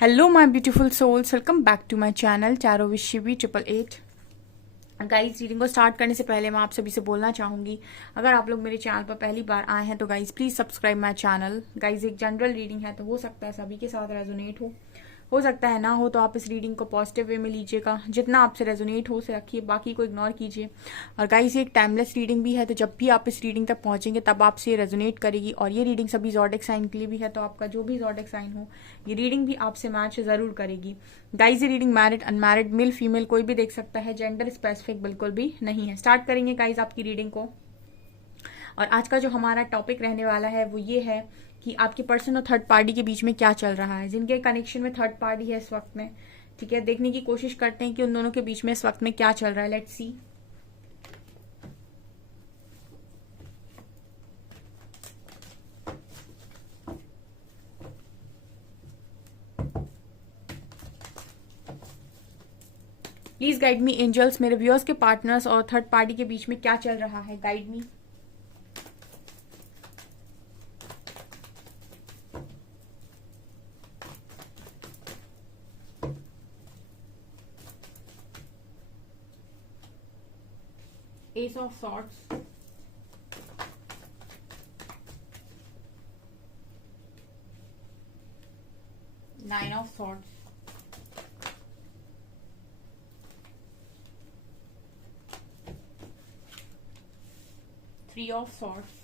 Hello my beautiful souls, welcome back to my channel tarot with Shivi 888। Guys, reading को start करने से पहले मैं आप सभी से बोलना चाहूंगी, अगर आप लोग मेरे चैनल पर पहली बार आए हैं तो guys please subscribe my channel. Guys, एक जनरल रीडिंग है तो हो सकता है सभी के साथ रेजोनेट हो सकता है ना हो, तो आप इस रीडिंग को पॉजिटिव वे में लीजिएगा। जितना आपसे रेजोनेट हो उसे रखिए, बाकी को इग्नोर कीजिए। और गाइस, ये एक टाइमलेस रीडिंग भी है, तो जब भी आप इस रीडिंग तक पहुंचेंगे तब आपसे रेजोनेट करेगी। और ये रीडिंग सभी ज़ोडिक साइन के लिए भी है, तो आपका जो भी ज़ोडिक साइन हो ये रीडिंग भी आपसे मैच जरूर करेगी। गाइस, ये reading married unmarried male female कोई भी देख सकता है, जेंडर स्पेसिफिक बिल्कुल भी नहीं है। स्टार्ट करेंगे गाइस आपकी रीडिंग को। और आज का जो हमारा टॉपिक रहने वाला है वो ये है कि आपके पर्सन और थर्ड पार्टी के बीच में क्या चल रहा है। जिनके कनेक्शन में थर्ड पार्टी है इस वक्त में, ठीक है, देखने की कोशिश करते हैं कि उन दोनों के बीच में इस वक्त में क्या चल रहा है। Let's see. Please guide me angels, मेरे व्यूअर्स के पार्टनर्स और थर्ड पार्टी के बीच में क्या चल रहा है, guide me. Ace of swords, nine of swords, three of swords,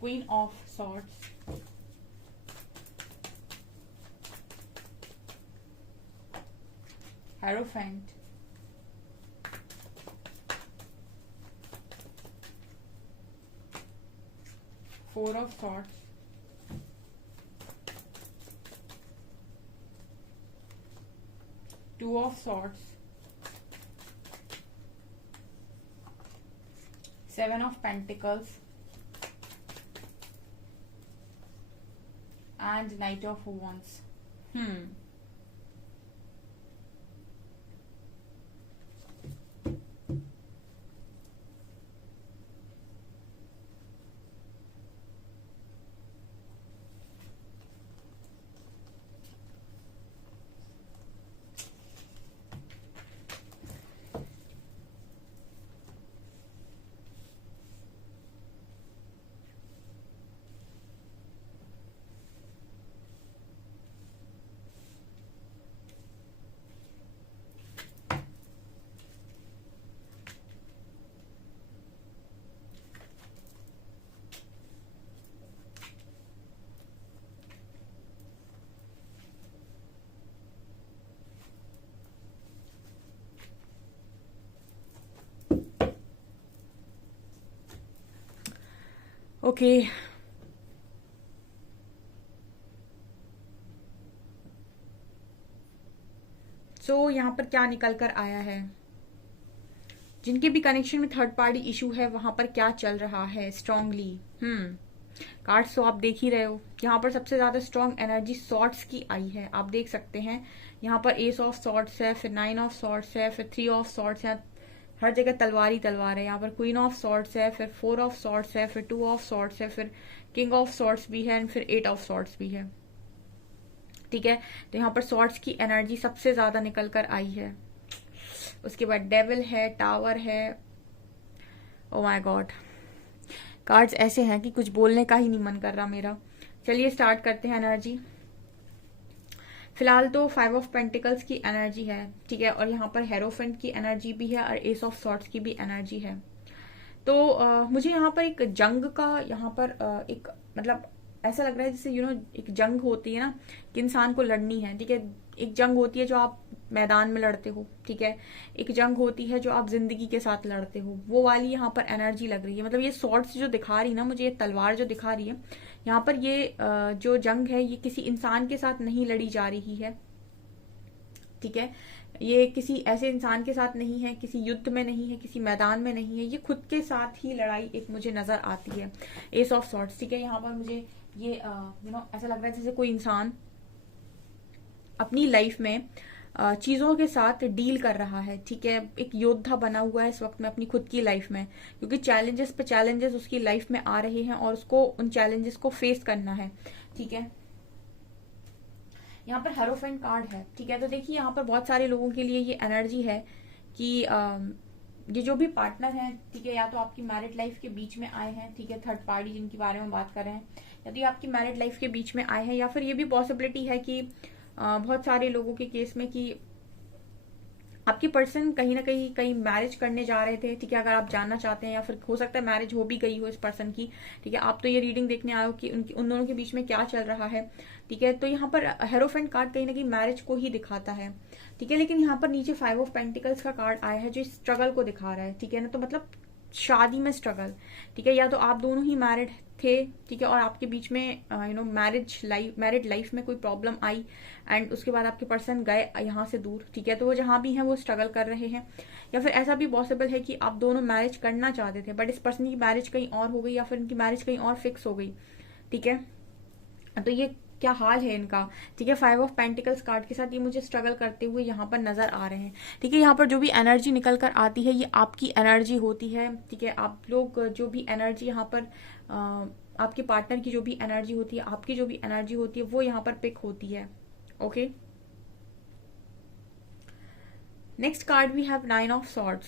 queen of swords, hierophant, four of swords, two of swords, seven of pentacles and Knight of Wands. Okay, so यहाँ पर क्या निकल कर आया है, जिनके भी कनेक्शन में थर्ड पार्टी इशू है वहां पर क्या चल रहा है स्ट्रांगली। कार्ड्स तो आप देख ही रहे हो। यहाँ पर सबसे ज्यादा स्ट्रांग एनर्जी सॉर्ट्स की आई है, आप देख सकते हैं। यहाँ पर एस ऑफ सॉर्ट्स है, फिर नाइन ऑफ सॉर्ट्स है, फिर थ्री ऑफ सॉर्ट्स है, हर जगह तलवार ही तलवार है। यहाँ पर क्वीन ऑफ सॉर्ट्स है, फिर फोर ऑफ सॉर्ट्स है, फिर टू ऑफ सॉर्ट्स है, फिर किंग ऑफ सॉर्ट्स भी है, फिर एट ऑफ सॉर्ट्स भी है। ठीक है, तो यहाँ पर सॉर्ट्स की एनर्जी सबसे ज्यादा निकल कर आई है। उसके बाद डेविल है, टावर है। ओ माय गॉड, कार्ड्स ऐसे हैं कि कुछ बोलने का ही नहीं मन कर रहा मेरा। चलिए स्टार्ट करते हैं एनर्जी। फिलहाल तो फाइव ऑफ पेंटिकल्स की एनर्जी है, ठीक है, और यहाँ पर हेरोफेंट की एनर्जी भी है और एस ऑफ सॉर्ट्स की भी एनर्जी है। तो मुझे यहाँ पर एक जंग का, यहाँ पर एक मतलब ऐसा लग रहा है जैसे एक जंग होती है ना कि इंसान को लड़नी है, ठीक है। एक जंग होती है जो आप मैदान में लड़ते हो, ठीक है। एक जंग होती है जो आप जिंदगी के साथ लड़ते हो, वो वाली यहाँ पर एनर्जी लग रही है। मतलब ये सॉर्ड्स जो दिखा रही है ना मुझे, ये तलवार जो दिखा रही है यहाँ पर, ये जो जंग है ये किसी इंसान के साथ नहीं लड़ी जा रही है, ठीक है। ये किसी ऐसे इंसान के साथ नहीं है, किसी युद्ध में नहीं है, किसी मैदान में नहीं है, ये खुद के साथ ही लड़ाई एक मुझे नजर आती है। एस ऑफ सॉर्ड्स, ठीक है। यहाँ पर मुझे ये ऐसा लग रहा है जैसे कोई इंसान अपनी लाइफ में चीज़ों के साथ डील कर रहा है, ठीक है। एक योद्धा बना हुआ है इस वक्त में अपनी खुद की लाइफ में, क्योंकि चैलेंजेस पे चैलेंजेस उसकी लाइफ में आ रहे हैं और उसको उन चैलेंजेस को फेस करना है, ठीक है। यहाँ पर हेरोफेंट कार्ड है, ठीक है। तो देखिए यहाँ पर बहुत सारे लोगों के लिए ये एनर्जी है कि ये जो भी पार्टनर है, ठीक है, या तो आपकी मैरिड लाइफ के बीच में आए हैं, ठीक है, थर्ड पार्टी जिनके बारे में बात कर रहे हैं, यदि आपकी मैरिड लाइफ के बीच में आए हैं, या फिर ये भी पॉसिबिलिटी है कि बहुत सारे लोगों के केस में कि आपके पर्सन कहीं ना कहीं मैरिज करने जा रहे थे, ठीक है। अगर आप जानना चाहते हैं, या फिर हो सकता है मैरिज हो भी गई हो इस पर्सन की, ठीक है। आप तो ये रीडिंग देखने आए हो कि उन दोनों के बीच में क्या चल रहा है, ठीक है। तो यहाँ पर हेरोफेंट कार्ड कहीं ना कहीं मैरिज को ही दिखाता है, ठीक है। लेकिन यहाँ पर नीचे 5 ऑफ पेंटिकल्स का कार्ड आया है जो स्ट्रगल को दिखा रहा है, ठीक है ना। तो मतलब शादी में स्ट्रगल, ठीक है, या तो आप दोनों ही मैरिड थे, ठीक है, और आपके बीच में मैरिड लाइफ में कोई प्रॉब्लम आई एंड उसके बाद आपके पर्सन गए यहाँ से दूर, ठीक है। तो वो जहां भी हैं वो स्ट्रगल कर रहे हैं, या फिर ऐसा भी पॉसिबल है कि आप दोनों मैरिज करना चाहते थे बट इस पर्सन की मैरिज कहीं और हो गई, या फिर इनकी मैरिज कहीं और फिक्स हो गई, ठीक है। तो ये क्या हाल है इनका, ठीक है। 5 ऑफ पेंटिकल्स कार्ड के साथ ये मुझे स्ट्रगल करते हुए यहाँ पर नजर आ रहे हैं, ठीक है। यहाँ पर जो भी एनर्जी निकल कर आती है ये आपकी एनर्जी होती है, ठीक है। आप लोग जो भी एनर्जी यहाँ पर आपके पार्टनर की जो भी एनर्जी होती है, आपकी जो भी एनर्जी होती है, वो यहाँ पर पिक होती है, okay. Next card we have 9 of swords,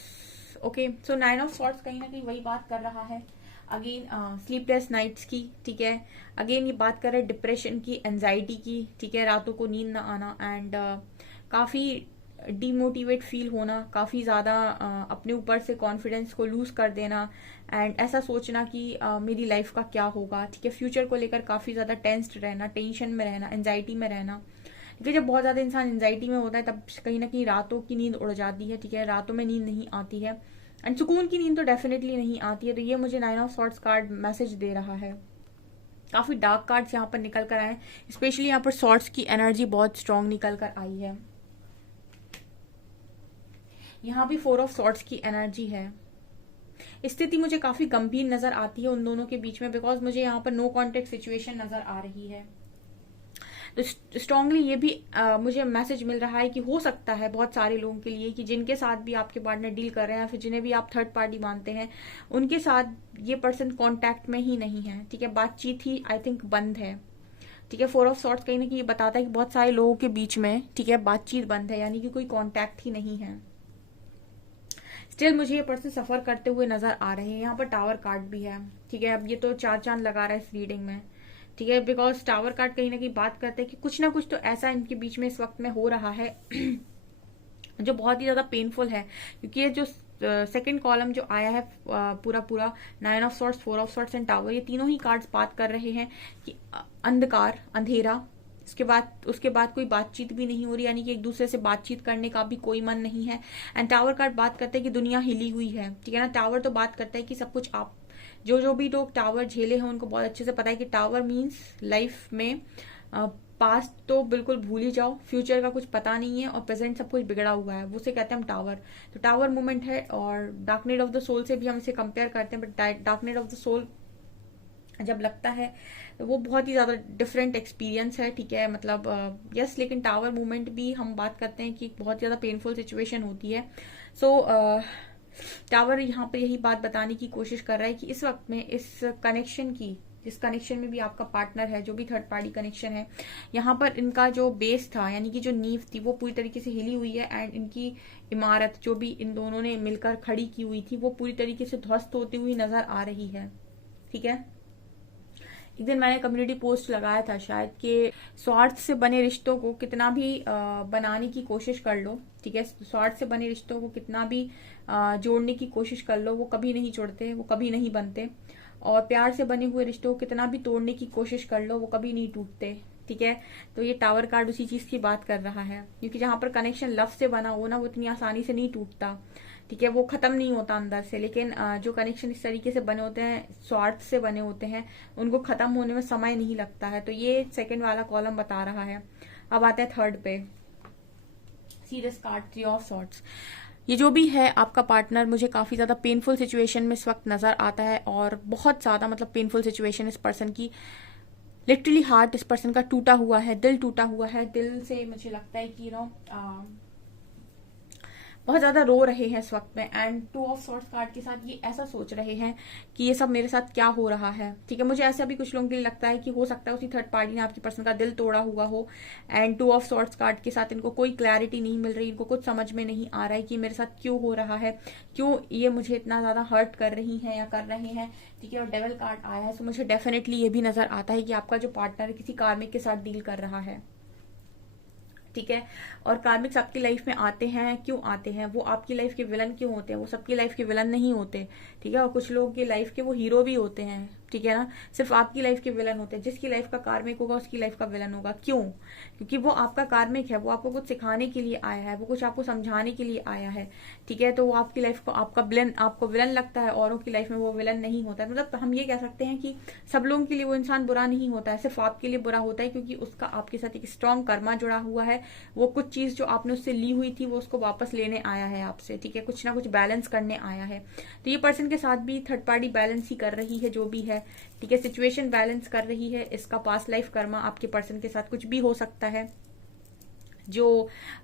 okay. So 9 of swords कहीं ना कहीं वही बात कर रहा है, अगेन स्लीपलेस नाइट्स की, ठीक है। अगेन ये बात कर रहे हैं डिप्रेशन की, एंजाइटी की, ठीक है, रातों को नींद ना आना एंड काफी डीमोटिवेट फील होना, काफी ज्यादा अपने ऊपर से कॉन्फिडेंस को लूज कर देना एंड ऐसा सोचना कि मेरी लाइफ का क्या होगा, ठीक है। फ्यूचर को लेकर काफी ज्यादा टेंस्ड रहना, टेंशन में रहना, एंजाइटी में रहना, ठीक है। जब बहुत ज्यादा इंसान एंजाइटी में होता है तब कहीं ना कहीं रातों की नींद उड़ जाती है, ठीक है, रातों में नींद नहीं आती है एंड सुकून की नींद तो डेफिनेटली नहीं आती है। तो ये मुझे 9 ऑफ सॉर्ड्स कार्ड मैसेज दे रहा है। काफी डार्क कार्ड्स यहाँ पर निकल कर आए, स्पेशली यहाँ पर सॉर्ड्स की एनर्जी बहुत स्ट्रांग निकल कर आई है। यहाँ भी 4 ऑफ सॉर्ड्स की एनर्जी है। स्थिति मुझे काफी गंभीर नजर आती है उन दोनों के बीच में, बिकॉज मुझे यहाँ पर नो कॉन्टेक्ट सिचुएशन नजर आ रही है। तो स्ट्रांगली ये भी मुझे मैसेज मिल रहा है कि हो सकता है बहुत सारे लोगों के लिए कि जिनके साथ भी आपके पार्टनर डील कर रहे हैं, फिर जिन्हें भी आप थर्ड पार्टी मानते हैं, उनके साथ ये पर्सन कांटेक्ट में ही नहीं है, ठीक है। बातचीत ही आई थिंक बंद है, ठीक है। 4 ऑफ सॉर्ड्स कहीं ना कहीं ये बताता है कि बहुत सारे लोगों के बीच में, ठीक है, बातचीत बंद है, यानी कि कोई कॉन्टैक्ट ही नहीं है। स्टिल मुझे ये पर्सन सफर करते हुए नजर आ रहे हैं। यहाँ पर टावर कार्ड भी है, ठीक है। अब ये तो 4 चांद लगा रहा है इस रीडिंग में, ठीक है, बिकॉज टावर कार्ड कहीं ना कहीं बात करते हैं कि कुछ ना कुछ तो ऐसा इनके बीच में इस वक्त में हो रहा है जो बहुत ही ज्यादा पेनफुल है, क्योंकि ये जो सेकंड कॉलम जो आया है पूरा 9 of swords, 4 of swords and tower, ये तीनों ही कार्ड्स बात कर रहे हैं कि अंधकार, अंधेरा, उसके बाद कोई बातचीत भी नहीं हो रही, यानी कि एक दूसरे से बातचीत करने का भी कोई मन नहीं है। एंड टावर कार्ड बात करता है कि दुनिया हिली हुई है, ठीक है ना। टावर तो बात करता है कि सब कुछ आप जो भी लोग टावर झेले हैं उनको बहुत अच्छे से पता है कि टावर मीन्स लाइफ में पास्ट तो बिल्कुल भूल ही जाओ, फ्यूचर का कुछ पता नहीं है और प्रेजेंट सब कुछ बिगड़ा हुआ है, वो से कहते हैं हम टावर। तो टावर मूवमेंट है और dark night of the soul से भी हम इसे कंपेयर करते हैं, but dark night of the soul जब लगता है तो वो बहुत ही ज्यादा डिफरेंट एक्सपीरियंस है, ठीक है। मतलब यस, लेकिन टावर मूवमेंट भी हम बात करते हैं कि बहुत ज्यादा पेनफुल सिचुएशन होती है। सो टावर यहाँ पर यही बात बताने की कोशिश कर रहा है कि इस वक्त में इस कनेक्शन की, जिस कनेक्शन में भी आपका पार्टनर है, जो भी थर्ड पार्टी कनेक्शन है, यहाँ पर इनका जो बेस था, यानी कि जो नींव थी, वो पूरी तरीके से हिली हुई है एंड इनकी इमारत जो भी इन दोनों ने मिलकर खड़ी की हुई थी, वो पूरी तरीके से ध्वस्त होती हुई नजर आ रही है, ठीक है। एक दिन मैंने कम्युनिटी पोस्ट लगाया था शायद कि स्वार्थ से बने रिश्तों को कितना भी बनाने की कोशिश कर लो, ठीक है, स्वार्थ से बने रिश्तों को कितना भी जोड़ने की कोशिश कर लो, वो कभी नहीं जुड़ते, वो कभी नहीं बनते। और प्यार से बने हुए रिश्तों को कितना भी तोड़ने की कोशिश कर लो, वो कभी नहीं टूटते, ठीक है। तो ये टावर कार्ड उसी चीज की बात कर रहा है, क्योंकि जहां पर कनेक्शन लव से बना हो ना, वो इतनी आसानी से नहीं टूटता, ठीक है, वो खत्म नहीं होता अंदर से। लेकिन जो कनेक्शन इस तरीके से बने होते हैं, स्वार्थ से बने होते हैं, उनको खत्म होने में समय नहीं लगता है। तो ये सेकंड वाला कॉलम बता रहा है। अब आते हैं थर्ड पे, सीरियस कार्ड, 3 ऑफ सॉर्ड्स। ये जो भी है आपका पार्टनर, मुझे काफी ज्यादा पेनफुल सिचुएशन में इस वक्त नजर आता है और बहुत ज्यादा मतलब पेनफुल सिचुएशन इस पर्सन की। लिटरली हार्ट इस पर्सन का टूटा हुआ है, दिल टूटा हुआ है, दिल से मुझे लगता है कि बहुत ज्यादा रो रहे हैं इस वक्त में। एंड 2 ऑफ सॉर्ड्स कार्ड के साथ ये ऐसा सोच रहे हैं कि ये सब मेरे साथ क्या हो रहा है, ठीक है। मुझे ऐसा भी कुछ लोगों के लिए लगता है कि हो सकता है उसी थर्ड पार्टी ने आपकी पर्सन का दिल तोड़ा हुआ हो। एंड 2 ऑफ सॉर्ड्स कार्ड के साथ इनको कोई क्लैरिटी नहीं मिल रही, इनको कुछ समझ में नहीं आ रहा है कि मेरे साथ क्यों हो रहा है, क्यों ये मुझे इतना ज्यादा हर्ट कर रही हैं या कर रहे हैं, ठीक है। और डेविल कार्ड आया है, तो मुझे डेफिनेटली ये भी नजर आता है कि आपका जो पार्टनर है किसी कार्मिक के साथ डील कर रहा है, ठीक है। और कार्मिक्स आपकी लाइफ में आते हैं, क्यों आते हैं, वो आपकी लाइफ के विलन क्यों होते हैं, वो सबकी लाइफ के विलन नहीं होते, ठीक है। और कुछ लोगों की लाइफ के वो हीरो भी होते हैं, ठीक है ना। सिर्फ आपकी लाइफ के विलन होते हैं, जिसकी लाइफ का कार्मिक होगा उसकी लाइफ का विलन होगा। क्यों? क्योंकि वो आपका कार्मिक है, वो आपको कुछ सिखाने के लिए आया है, वो कुछ आपको समझाने के लिए आया है, ठीक है। तो वो आपकी लाइफ को आपका विलन, आपको विलन लगता है, औरों की लाइफ में वो विलन नहीं होता है। मतलब हम ये कह सकते हैं कि सब लोगों के लिए वो इंसान बुरा नहीं होता है, सिर्फ आपके लिए बुरा होता है क्योंकि उसका आपके साथ एक स्ट्रॉन्ग कर्मा जुड़ा हुआ है। वो कुछ चीज जो आपने उससे ली हुई थी वो उसको वापस लेने आया है आपसे, ठीक है। कुछ ना कुछ बैलेंस करने आया है। तो ये पर्सन के साथ भी थर्ड पार्टी बैलेंस ही कर रही है, जो भी है, ठीक है। सिचुएशन बैलेंस कर रही है। इसका पास्ट लाइफ कर्मा आपके पर्सन के साथ कुछ भी हो सकता है, जो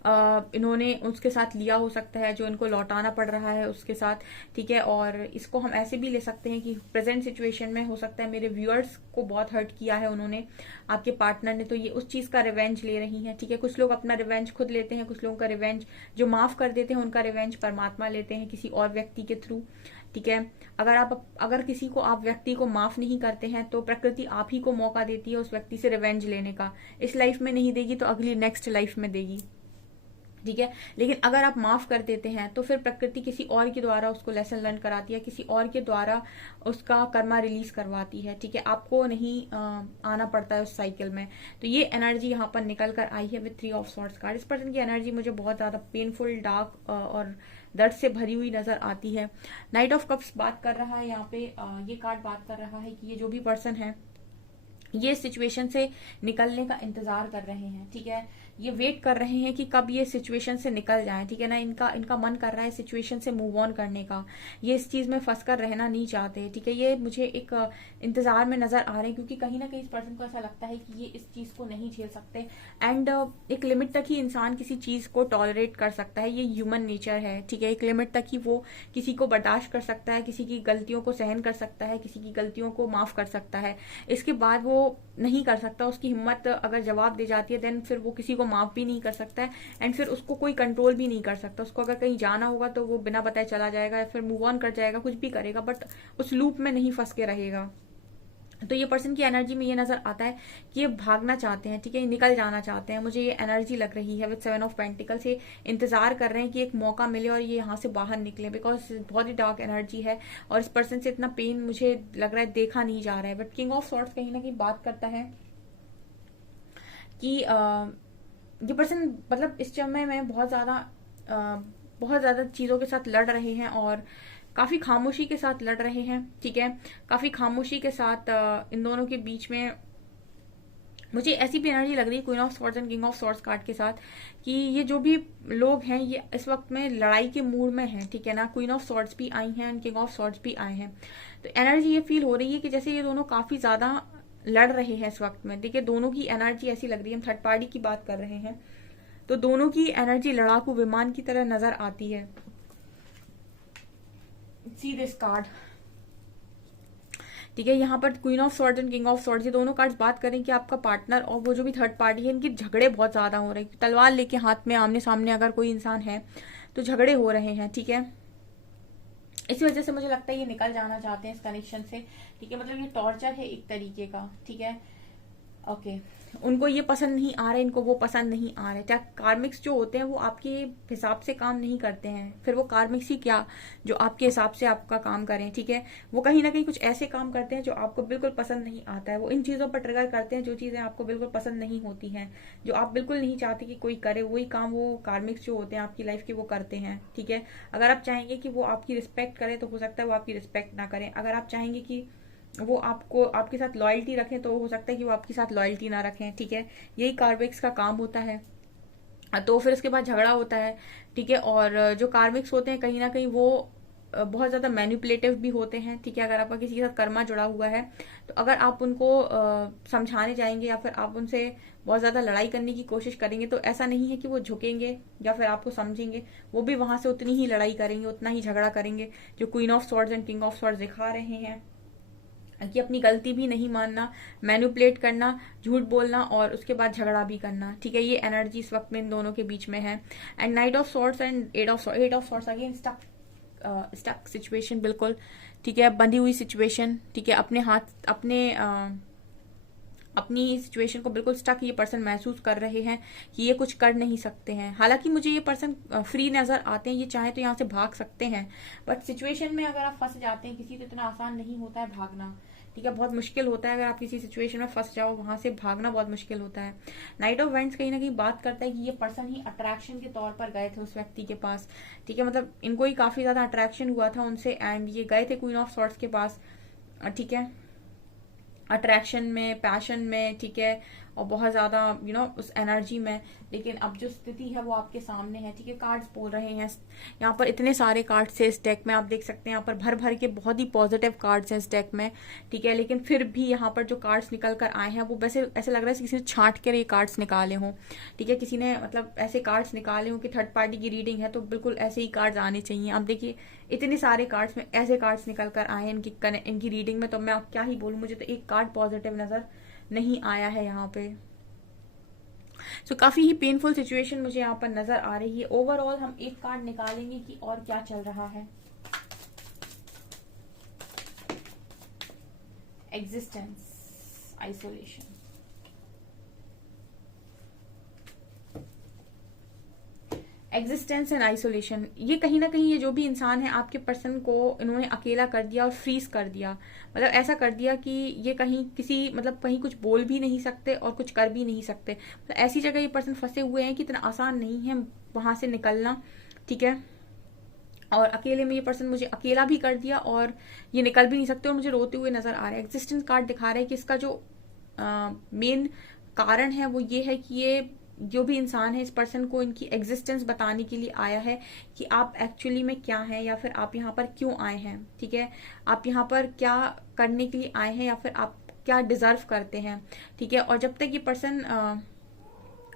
इन्होंने उसके साथ लिया हो सकता है, जो इनको लौटाना पड़ रहा है उसके साथ, ठीक है। और इसको हम ऐसे भी ले सकते हैं कि प्रेजेंट सिचुएशन में हो सकता है मेरे व्यूअर्स को बहुत हर्ट किया है उन्होंने, आपके पार्टनर ने, तो ये उस चीज का रिवेंज ले रही हैं, ठीक है। कुछ लोग अपना रिवेंज खुद लेते हैं, कुछ लोगों का रिवेंज जो माफ कर देते हैं उनका रिवेंज परमात्मा लेते हैं किसी और व्यक्ति के थ्रू, ठीक है। अगर किसी को आप व्यक्ति को माफ नहीं करते हैं तो प्रकृति आप ही को मौका देती है उस व्यक्ति से रिवेंज लेने का। इस लाइफ में नहीं देगी तो अगली नेक्स्ट लाइफ में देगी, ठीक है। लेकिन अगर आप माफ कर देते हैं तो फिर प्रकृति किसी और के द्वारा उसको लेसन लर्न कराती है, किसी और के द्वारा उसका कर्मा रिलीज करवाती है, ठीक है। आपको नहीं आना पड़ता है उस साइकिल में। तो ये एनर्जी यहाँ पर निकल कर आई है विद 3 ऑफ सॉर्ड्स कार्ड। इस पर्सन की एनर्जी मुझे बहुत ज्यादा पेनफुल, डार्क और दर्द से भरी हुई नजर आती है। नाइट ऑफ कप्स बात कर रहा है यहाँ पे, ये कार्ड बात कर रहा है कि ये जो भी पर्सन है ये सिचुएशन से निकलने का इंतजार कर रहे हैं, ठीक है। ये वेट कर रहे हैं कि कब ये सिचुएशन से निकल जाए, ठीक है ना। इनका मन कर रहा है सिचुएशन से मूव ऑन करने का। ये इस चीज में फंस कर रहना नहीं चाहते, ठीक है। ये मुझे एक इंतजार में नजर आ रहे हैं क्योंकि कहीं ना कहीं इस पर्सन को ऐसा लगता है कि ये इस चीज को नहीं झेल सकते। एंड एक लिमिट तक ही इंसान किसी चीज को टॉलरेट कर सकता है, ये ह्यूमन नेचर है, ठीक है। एक लिमिट तक ही वो किसी को बर्दाश्त कर सकता है, किसी की गलतियों को सहन कर सकता है, किसी की गलतियों को माफ कर सकता है। इसके बाद वो नहीं कर सकता। उसकी हिम्मत अगर जवाब दे जाती है देन फिर वो किसी को माफ भी नहीं कर सकता है। एंड फिर उसको कोई कंट्रोल भी नहीं कर सकता। उसको अगर कहीं जाना होगा तो वो बिना बताए चला जाएगा या फिर मूव ऑन कर जाएगा, कुछ भी करेगा, बट उस लूप में नहीं फंस के रहेगा। तो ये पर्सन की एनर्जी में ये नजर आता है कि ये भागना चाहते हैं, ठीक है, निकल जाना चाहते हैं। मुझे ये एनर्जी लग रही है विद 7 ऑफ पेंटिकल से। इंतजार कर रहे हैं कि एक मौका मिले और ये यहाँ से बाहर निकले, बिकॉज बहुत ही डार्क एनर्जी है और इस पर्सन से इतना पेन मुझे लग रहा है देखा नहीं जा रहा है। बट किंग ऑफ सॉर्ड्स कहीं ना कहीं बात करता है कि ये पर्सन मतलब इस समय में बहुत ज्यादा चीजों के साथ लड़ रहे हैं और काफी खामोशी के साथ लड़ रहे हैं, ठीक है। काफी खामोशी के साथ इन दोनों के बीच में मुझे ऐसी भी एनर्जी लग रही है queen of swords and king of swords card के साथ कि ये जो भी लोग हैं ये इस वक्त में लड़ाई के मूड में हैं, ठीक है ना। क्वीन ऑफ सॉर्ड्स भी आई हैं एंड किंग ऑफ सॉर्ड्स भी आए हैं। तो एनर्जी ये फील हो रही है कि जैसे ये दोनों काफी ज्यादा लड़ रहे हैं इस वक्त में। देखिए दोनों की एनर्जी ऐसी लग रही है, हम थर्ड पार्टी की बात कर रहे हैं तो दोनों की एनर्जी लड़ाकू विमान की तरह नजर आती है। सी दिस कार्ड, ठीक है। यहाँ पर queen of swords and king of swords ये दोनों कार्ड्स बात करें कि आपका पार्टनर और वो जो भी थर्ड पार्टी है इनके झगड़े बहुत ज्यादा हो रहे हैं। तलवार लेके हाथ में आमने सामने अगर कोई इंसान है तो झगड़े हो रहे हैं, ठीक है। इसी वजह से मुझे लगता है ये निकल जाना चाहते हैं इस कनेक्शन से, ठीक है। मतलब ये टॉर्चर है एक तरीके का, ठीक है। ओके उनको ये पसंद नहीं आ रहा है, इनको वो पसंद नहीं आ रहा है। क्या कार्मिक्स जो होते हैं वो आपके हिसाब से काम नहीं करते हैं, फिर वो कार्मिक्स ही क्या जो आपके हिसाब से आपका काम करें, ठीक है। वो कहीं ना कहीं कुछ ऐसे काम करते हैं जो आपको बिल्कुल पसंद नहीं आता है। वो इन चीजों पर ट्रिगर करते हैं जो चीजें आपको बिल्कुल पसंद नहीं होती हैं, जो आप बिल्कुल नहीं चाहते कि कोई करे, वही काम वो कार्मिक्स जो होते हैं आपकी लाइफ के वो करते हैं, ठीक है। अगर आप चाहेंगे कि वो आपकी रिस्पेक्ट करें तो हो सकता है वो आपकी रिस्पेक्ट ना करें। अगर आप चाहेंगे कि वो आपके साथ लॉयल्टी रखें तो हो सकता है कि वो आपके साथ लॉयल्टी ना रखें, ठीक है। यही कार्मिक्स का काम होता है। तो फिर उसके बाद झगड़ा होता है, ठीक है। और जो कार्मिक्स होते हैं कहीं ना कहीं वो बहुत ज़्यादा मैनिपुलेटिव भी होते हैं, ठीक है। अगर आपका किसी के साथ कर्मा जुड़ा हुआ है तो अगर आप उनको समझाने जाएंगे या फिर आप उनसे बहुत ज़्यादा लड़ाई करने की कोशिश करेंगे तो ऐसा नहीं है कि वो झुकेंगे या फिर आपको समझेंगे, वो भी वहां से उतनी ही लड़ाई करेंगे, उतना ही झगड़ा करेंगे। जो queen of swords and king of swords दिखा रहे हैं कि अपनी गलती भी नहीं मानना, मैनिपुलेट करना, झूठ बोलना और उसके बाद झगड़ा भी करना, ठीक है। ये एनर्जी इस वक्त में इन दोनों के बीच में है। And knight of swords and eight of swords again stuck situation, बिल्कुल ठीक है, बंधी हुई सिचुएशन, ठीक है। अपने हाथ अपनी सिचुएशन को बिल्कुल स्टक ये पर्सन महसूस कर रहे हैं कि ये कुछ कर नहीं सकते हैं। हालांकि मुझे ये पर्सन फ्री नजर आते हैं, ये चाहे तो यहाँ से भाग सकते हैं, बट सिचुएशन में अगर आप फंस जाते हैं किसी, तो इतना आसान नहीं होता है भागना, ठीक है। बहुत मुश्किल होता है अगर आप किसी सिचुएशन में फंस जाओ, वहां से भागना बहुत मुश्किल होता है। नाइट ऑफ वेंट्स कहीं ना कहीं बात करता है कि ये पर्सन ही अट्रैक्शन के तौर पर गए थे उस व्यक्ति के पास, ठीक है। मतलब इनको ही काफी ज्यादा अट्रैक्शन हुआ था उनसे एंड ये गए थे क्वीन ऑफ स्वॉर्ड्स के पास, ठीक है, अट्रैक्शन में, पैशन में, ठीक है, और बहुत ज्यादा उस एनर्जी में। लेकिन अब जो स्थिति है वो आपके सामने है, ठीक है। कार्ड्स बोल रहे हैं, यहाँ पर इतने सारे कार्ड्स है इस डेक में, आप देख सकते हैं यहाँ पर भर भर के बहुत ही पॉजिटिव कार्ड्स हैं इस डेक में, ठीक है। लेकिन फिर भी यहाँ पर जो कार्ड्स निकल कर आए हैं वो वैसे ऐसे लग रहा है किसी ने छांट कर ये कार्ड्स निकाले हों, ठीक है। किसी ने मतलब ऐसे कार्ड्स निकाले हों कि थर्ड पार्टी की रीडिंग है तो बिल्कुल ऐसे ही कार्ड्स आने चाहिए। अब देखिए इतने सारे कार्ड्स में ऐसे कार्ड्स निकल कर आए हैं इनकी रीडिंग में, तो मैं अब क्या ही बोलूं, मुझे तो एक कार्ड पॉजिटिव नजर नहीं आया है यहाँ पे। सो काफी ही पेनफुल सिचुएशन मुझे यहाँ पर नजर आ रही है। ओवरऑल हम एक कार्ड निकालेंगे कि और क्या चल रहा है। Existence, isolation, existence and isolation, ये कहीं ना कहीं ये जो भी इंसान है आपके पर्सन को इन्होंने अकेला कर दिया और फ्रीज कर दिया, मतलब ऐसा कर दिया कि ये कहीं किसी मतलब कहीं कुछ बोल भी नहीं सकते और कुछ कर भी नहीं सकते। मतलब ऐसी जगह ये पर्सन फंसे हुए हैं कि इतना आसान नहीं है वहां से निकलना, ठीक है। और अकेले में ये पर्सन मुझे अकेला भी कर दिया और ये निकल भी नहीं सकते और मुझे रोते हुए नजर आ रहे हैं। एग्जिस्टेंस कार्ड दिखा रहे हैं कि इसका जो मेन कारण है वो ये है कि ये जो भी इंसान है इस पर्सन को इनकी एग्जिस्टेंस बताने के लिए आया है कि आप एक्चुअली में क्या हैं या फिर आप यहाँ पर क्यों आए हैं, ठीक है। आप यहाँ पर क्या करने के लिए आए हैं या फिर आप क्या डिजर्व करते हैं, ठीक है। और जब तक ये पर्सन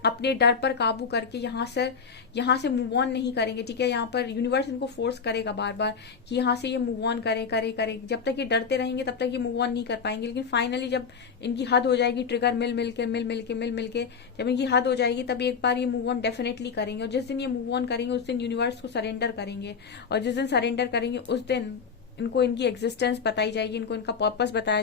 अपने डर पर काबू करके यहाँ से मूव ऑन नहीं करेंगे, ठीक है। यहाँ पर यूनिवर्स इनको फोर्स करेगा बार बार कि यहाँ से ये मूव ऑन करे। जब तक ये डरते रहेंगे तब तक ये मूव ऑन नहीं कर पाएंगे। लेकिन फाइनली जब इनकी हद हो जाएगी, ट्रिगर मिल मिल के जब इनकी हद हो जाएगी तब एक बार ये मूव ऑन डेफिनेटली करेंगे। और जिस दिन ये मूव ऑन करेंगे उस दिन यूनिवर्स को सरेंडर करेंगे, और जिस दिन सरेंडर करेंगे उस दिन इनको इनकी एग्जिस्टेंस बताई जाएगी, इनको इनका पर्पस बताया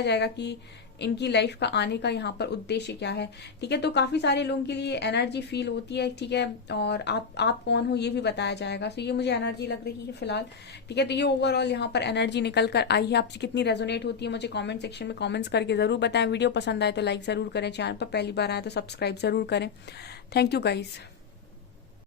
जाएगा कि इनकी लाइफ का आने का यहाँ पर उद्देश्य क्या है, ठीक है। तो काफी सारे लोगों के लिए एनर्जी फील होती है, ठीक है। और आप कौन हो ये भी बताया जाएगा। तो ये मुझे एनर्जी लग रही है फिलहाल, ठीक है। तो ये ओवरऑल यहाँ पर एनर्जी निकल कर आई है। आपसे कितनी रेजोनेट होती है मुझे कमेंट सेक्शन में कमेंट्स करके जरूर बताएं। वीडियो पसंद आए तो लाइक जरूर करें, चैनल पर पहली बार आए तो सब्सक्राइब जरूर करें। Thank you guys.